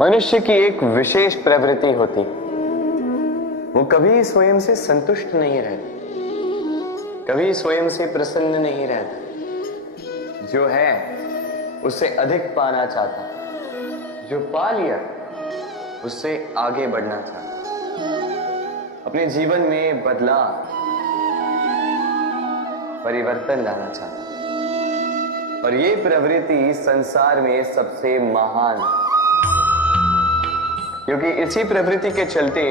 मनुष्य की एक विशेष प्रवृत्ति होती, वो कभी स्वयं से संतुष्ट नहीं रहता, कभी स्वयं से प्रसन्न नहीं रहता। जो है उससे अधिक पाना चाहता, जो पा लिया उससे आगे बढ़ना चाहता, अपने जीवन में बदलाव, परिवर्तन लाना चाहता। और ये प्रवृत्ति संसार में सबसे महान, क्योंकि इसी प्रवृत्ति के चलते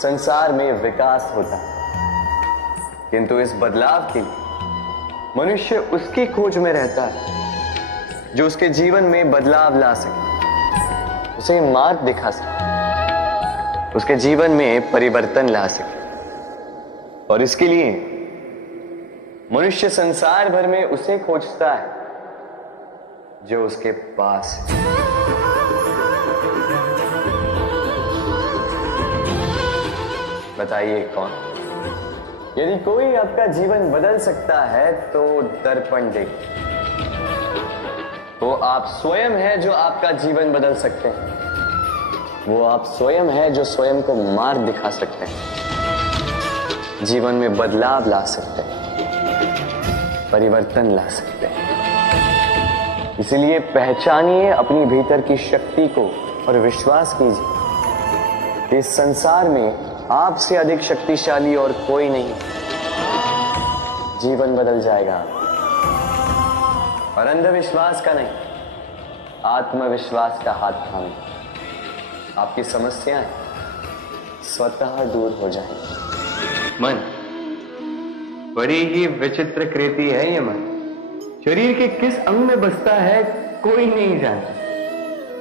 संसार में विकास होता है। किंतु इस बदलाव के लिए मनुष्य उसकी खोज में रहता है जो उसके जीवन में बदलाव ला सके, उसे मार्ग दिखा सके, उसके जीवन में परिवर्तन ला सके। और इसके लिए मनुष्य संसार भर में उसे खोजता है जो उसके पास है। बताइए कौन? यदि कोई आपका जीवन बदल सकता है तो दर्पण देखिए। वो आप स्वयं है जो आपका जीवन बदल सकते हैं। वो आप स्वयं है जो स्वयं को मार्ग दिखा सकते हैं, जीवन में बदलाव ला सकते हैं, परिवर्तन ला सकते हैं। इसलिए पहचानिए अपनी भीतर की शक्ति को और विश्वास कीजिए कि इस संसार में आपसे अधिक शक्तिशाली और कोई नहीं। जीवन बदल जाएगा। और अंधविश्वास का नहीं, आत्मविश्वास का हाथ थामे आपकी समस्याएं स्वतः दूर हो जाएंगी। मन बड़ी ही विचित्र कृति है। ये मन शरीर के किस अंग में बसता है कोई नहीं जानता,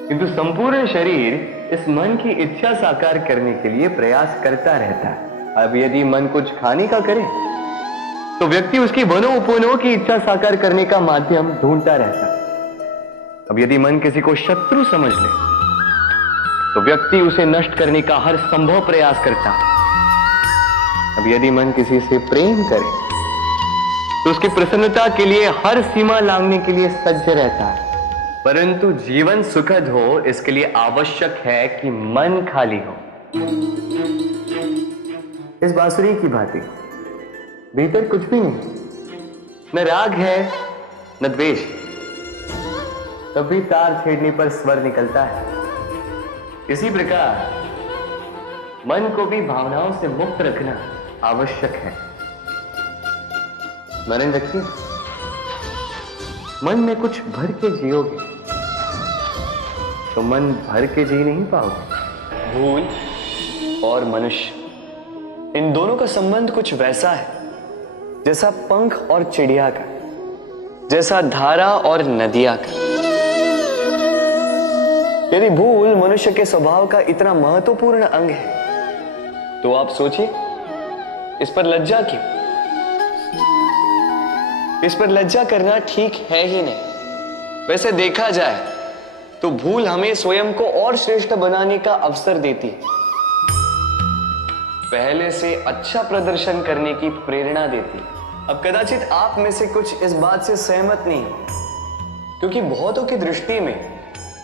किंतु संपूर्ण शरीर इस मन की इच्छा साकार करने के लिए प्रयास करता रहता है। अब यदि मन कुछ खाने का करे तो व्यक्ति उसकी वनोपवनों की इच्छा साकार करने का माध्यम ढूंढता रहता है। अब यदि मन किसी को शत्रु समझ ले तो व्यक्ति उसे नष्ट करने का हर संभव प्रयास करता है। अब यदि मन किसी से प्रेम करे तो उसकी प्रसन्नता के लिए हर सीमा लांघने के लिए सज्ज रहता है। परंतु जीवन सुखद हो, इसके लिए आवश्यक है कि मन खाली हो। इस बांसुरी की भांति भीतर कुछ भी नहीं, न राग है न द्वेष, तब भी तार छेड़ने पर स्वर निकलता है। इसी प्रकार मन को भी भावनाओं से मुक्त रखना आवश्यक है। स्मरण रखिए, मन में कुछ भर के जियोगे तो मन भर के जी नहीं पाओगे। भूल और मनुष्य, इन दोनों का संबंध कुछ वैसा है जैसा पंख और चिड़िया का, जैसा धारा और नदिया का। यदि भूल मनुष्य के स्वभाव का इतना महत्वपूर्ण अंग है तो आप सोचिए, इस पर लज्जा क्यों? इस पर लज्जा करना ठीक है ही नहीं। वैसे देखा जाए तो भूल हमें स्वयं को और श्रेष्ठ बनाने का अवसर देती है, पहले से अच्छा प्रदर्शन करने की प्रेरणा देती है। अब कदाचित आप में से कुछ इस बात से सहमत नहीं, क्योंकि बहुतों की दृष्टि में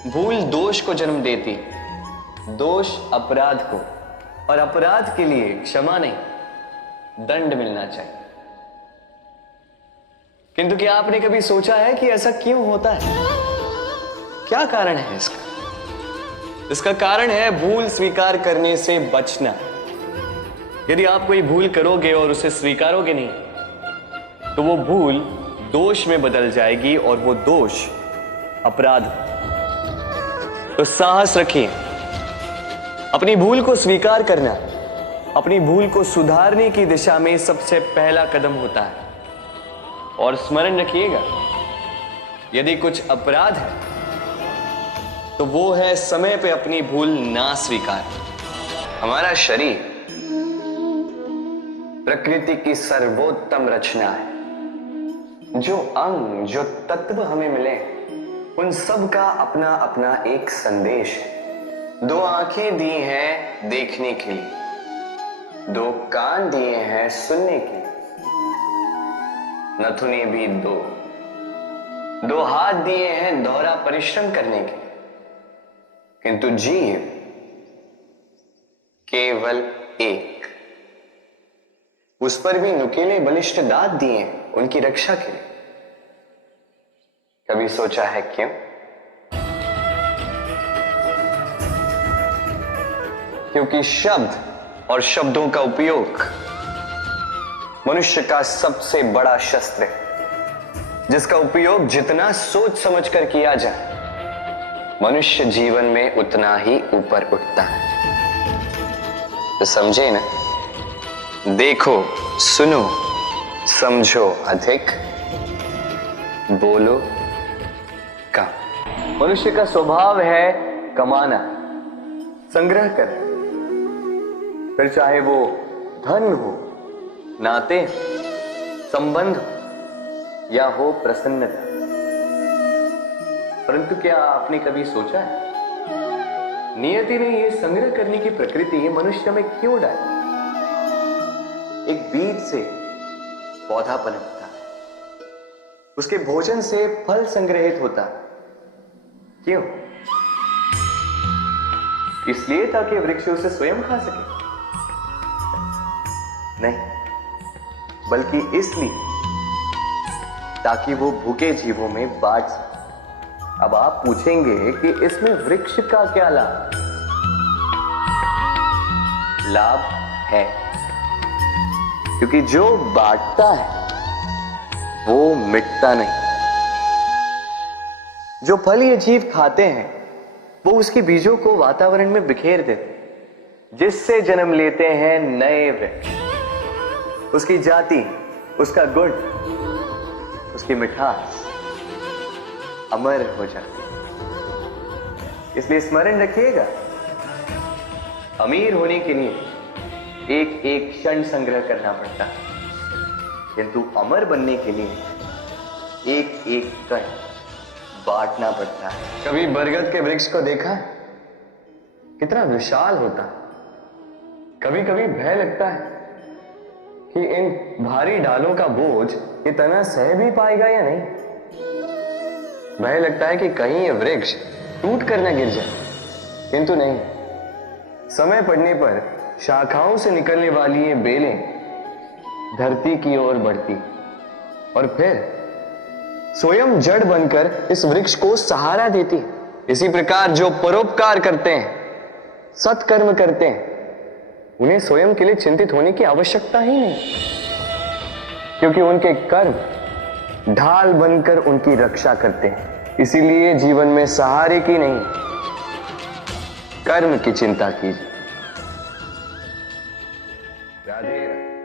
भूल दोष को जन्म देती, दोष अपराध को, और अपराध के लिए क्षमा नहीं, दंड मिलना चाहिए। किंतु क्या आपने कभी सोचा है कि ऐसा क्यों होता है? क्या कारण है इसका? इसका कारण है भूल स्वीकार करने से बचना। यदि आप कोई भूल करोगे और उसे स्वीकारोगे नहीं तो वो भूल दोष में बदल जाएगी और वो दोष अपराध। तो साहस रखिए, अपनी भूल को स्वीकार करना अपनी भूल को सुधारने की दिशा में सबसे पहला कदम होता है। और स्मरण रखिएगा, यदि कुछ अपराध है तो वो है समय पे अपनी भूल ना स्वीकार। हमारा शरीर प्रकृति की सर्वोत्तम रचना है। जो अंग, जो तत्व हमें मिले, उन सब का अपना अपना एक संदेश है। दो आंखें दी हैं देखने के लिए, दो कान दिए हैं सुनने के लिए, नथुने भी दो हाथ दिए हैं दोहरा परिश्रम करने के लिए, किंतु जीव केवल एक। उस पर भी नुकीले बलिष्ठ दांत दिए उनकी रक्षा के लिए। कभी सोचा है क्यों? क्योंकि शब्द और शब्दों का उपयोग मनुष्य का सबसे बड़ा शस्त्र है, जिसका उपयोग जितना सोच समझकर किया जाए, मनुष्य जीवन में उतना ही ऊपर उठता है। तो समझे ना? देखो, सुनो, समझो अधिक, बोलो कम। मनुष्य का स्वभाव है कमाना, संग्रह करना, फिर चाहे वो धन हो, नाते, संबंध या हो प्रसन्नता। परंतु क्या आपने कभी सोचा है, नियति ने यह संग्रह करने की प्रकृति मनुष्य में क्यों डाली? एक बीज से पौधा पनपता है, उसके भोजन से फल संग्रहित होता है। क्यों? इसलिए ताकि वृक्ष उसे स्वयं खा सके? नहीं, बल्कि इसलिए ताकि वो भूखे जीवों में बांट सके। अब आप पूछेंगे कि इसमें वृक्ष का क्या लाभ? लाभ है, क्योंकि जो बांटता है वो मिटता नहीं। जो फल ये जीव खाते हैं वो उसके बीजों को वातावरण में बिखेर देते हैं, जिससे जन्म लेते हैं नए वृक्ष। उसकी जाति, उसका गुण, उसकी मिठास अमर हो जाती है। इसलिए स्मरण रखिएगा, अमीर होने के लिए एक एक क्षण संग्रह करना पड़ता है, किंतु अमर बनने के लिए एक एक कण बांटना पड़ता है। कभी बरगद के वृक्ष को देखा है? कितना विशाल होता है। कभी कभी भय लगता है कि इन भारी डालों का बोझ ये तना सह भी पाएगा या नहीं। भय लगता है कि कहीं ये वृक्ष टूट कर न गिर जाए, किंतु नहीं। समय पड़ने पर शाखाओं से निकलने वाली ये बेलें धरती की ओर बढ़ती और फिर स्वयं जड़ बनकर इस वृक्ष को सहारा देती। इसी प्रकार जो परोपकार करते हैं, सत्कर्म करते हैं, उन्हें स्वयं के लिए चिंतित होने की आवश्यकता ही नहीं, क्योंकि उनके कर्म ढाल बनकर उनकी रक्षा करते हैं। इसीलिए जीवन में सहारे की नहीं, कर्म की चिंता कीजिए। राधे राधे।